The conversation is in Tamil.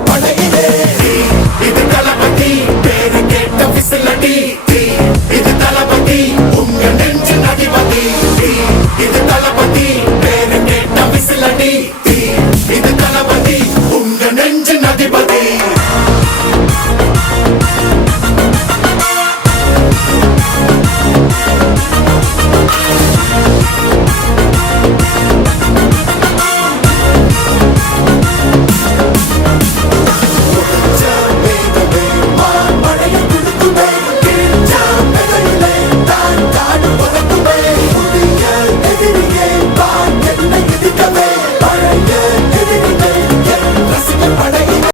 படையிலே இது தளபதி பேரு கேட்ட விசிலடி இது தளபதி உங்க நெஞ்சின் அதிபதி இது தளபதி பேரு கேட்ட விசிலடி இது தளபதி உங்க நெஞ்சின் அதிபதி